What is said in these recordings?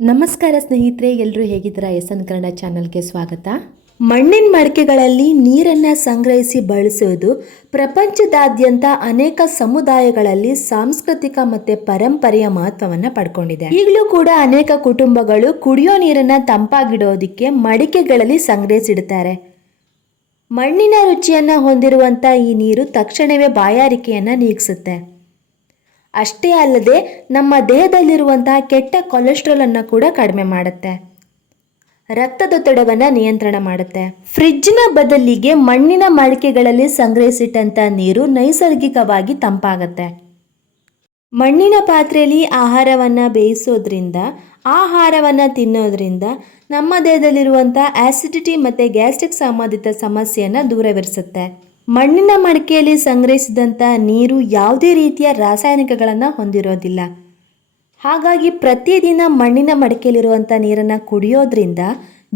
ನಮಸ್ಕಾರ ಸ್ನೇಹಿತರೆ, ಎಲ್ಲರೂ ಹೇಗಿದ್ದೀರಾ? ಎನ್ ಕನ್ನಡ ಚಾನಲ್ಗೆ ಸ್ವಾಗತ. ಮಣ್ಣಿನ ಮಡಿಕೆಗಳಲ್ಲಿ ನೀರನ್ನು ಸಂಗ್ರಹಿಸಿ ಬಳಸುವುದು ಪ್ರಪಂಚದಾದ್ಯಂತ ಅನೇಕ ಸಮುದಾಯಗಳಲ್ಲಿ ಸಾಂಸ್ಕೃತಿಕ ಮತ್ತು ಪರಂಪರೆಯ ಮಹತ್ವವನ್ನು ಪಡ್ಕೊಂಡಿದೆ. ಈಗಲೂ ಕೂಡ ಅನೇಕ ಕುಟುಂಬಗಳು ಕುಡಿಯೋ ನೀರನ್ನು ತಂಪಾಗಿಡೋದಕ್ಕೆ ಮಡಿಕೆಗಳಲ್ಲಿ ಸಂಗ್ರಹಿಸಿಡ್ತಾರೆ. ಮಣ್ಣಿನ ರುಚಿಯನ್ನು ಹೊಂದಿರುವಂಥ ಈ ನೀರು ತಕ್ಷಣವೇ ಬಾಯಾರಿಕೆಯನ್ನು ನೀಗಿಸುತ್ತೆ. ಅಷ್ಟೇ ಅಲ್ಲದೆ ನಮ್ಮ ದೇಹದಲ್ಲಿರುವಂತಹ ಕೆಟ್ಟ ಕೊಲೆಸ್ಟ್ರಾಲನ್ನು ಕೂಡ ಕಡಿಮೆ ಮಾಡುತ್ತೆ. ರಕ್ತದೊತ್ತಡವನ್ನು ನಿಯಂತ್ರಣ ಮಾಡುತ್ತೆ. ಫ್ರಿಡ್ಜ್ನ ಬದಲಿಗೆ ಮಣ್ಣಿನ ಮಡಿಕೆಗಳಲ್ಲಿ ಸಂಗ್ರಹಿಸಿಟ್ಟಂಥ ನೀರು ನೈಸರ್ಗಿಕವಾಗಿ ತಂಪಾಗುತ್ತೆ. ಮಣ್ಣಿನ ಪಾತ್ರೆಯಲ್ಲಿ ಆಹಾರವನ್ನು ಬೇಯಿಸೋದ್ರಿಂದ, ಆಹಾರವನ್ನು ತಿನ್ನೋದ್ರಿಂದ ನಮ್ಮ ದೇಹದಲ್ಲಿರುವಂಥ ಆಸಿಡಿಟಿ ಮತ್ತು ಗ್ಯಾಸ್ಟ್ರಿಕ್ ಸಂಬಂಧಿತ ಸಮಸ್ಯೆಯನ್ನು ದೂರವಿರಿಸುತ್ತೆ. ಮಣ್ಣಿನ ಮಡಿಕೆಯಲ್ಲಿ ಸಂಗ್ರಹಿಸಿದಂಥ ನೀರು ಯಾವುದೇ ರೀತಿಯ ರಾಸಾಯನಿಕಗಳನ್ನು ಹೊಂದಿರೋದಿಲ್ಲ. ಹಾಗಾಗಿ ಪ್ರತಿದಿನ ಮಣ್ಣಿನ ಮಡಿಕೆಯಲ್ಲಿರುವಂಥ ನೀರನ್ನು ಕುಡಿಯೋದ್ರಿಂದ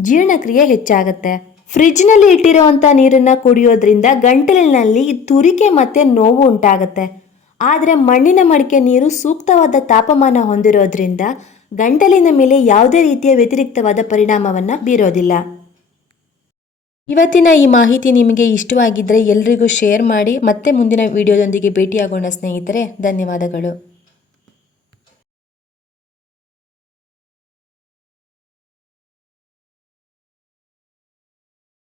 ಜೀರ್ಣಕ್ರಿಯೆ ಹೆಚ್ಚಾಗುತ್ತೆ. ಫ್ರಿಡ್ಜ್ನಲ್ಲಿ ಇಟ್ಟಿರುವಂಥ ನೀರನ್ನು ಕುಡಿಯೋದ್ರಿಂದ ಗಂಟಲಿನಲ್ಲಿ ತುರಿಕೆ ಮತ್ತು ನೋವು ಉಂಟಾಗುತ್ತೆ. ಆದರೆ ಮಣ್ಣಿನ ಮಡಿಕೆ ನೀರು ಸೂಕ್ತವಾದ ತಾಪಮಾನ ಹೊಂದಿರೋದ್ರಿಂದ ಗಂಟಲಿನ ಮೇಲೆ ಯಾವುದೇ ರೀತಿಯ ವ್ಯತಿರಿಕ್ತವಾದ ಪರಿಣಾಮವನ್ನು ಬೀರೋದಿಲ್ಲ. ಇವತ್ತಿನ ಈ ಮಾಹಿತಿ ನಿಮಗೆ ಇಷ್ಟವಾಗಿದ್ದರೆ ಎಲ್ರಿಗೂ ಶೇರ್ ಮಾಡಿ. ಮತ್ತೆ ಮುಂದಿನ ವಿಡಿಯೋದೊಂದಿಗೆ ಭೇಟಿಯಾಗೋಣ ಸ್ನೇಹಿತರೆ. ಧನ್ಯವಾದಗಳು.